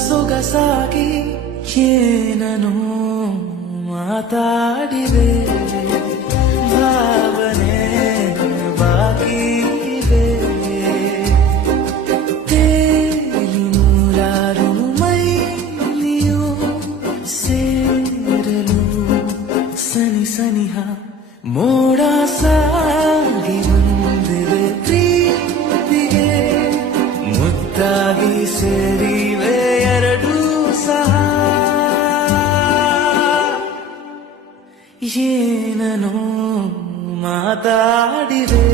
ಸೊಗಸಾಗಿ ಏನನೋ ಮಾತಾಡಿದೆ ಭಾವನೆ ಬಾಕಿ ಇದೆ ತೇಲಿ ನೂರಾರು ಮೈಲಿಯು ಸೇರಲು ಸನಿ ಸನಿಹ ಮೋಡ ಸಾಗಿ ಮುಂದಿದೆ ಪ್ರೀತಿಗೆ ಮುತ್ತಾಗಿ ಸೇರಿವೆ ಎರಡೂ ಸಹ ಏನನೋ ಮಾತಾಡಿದೆ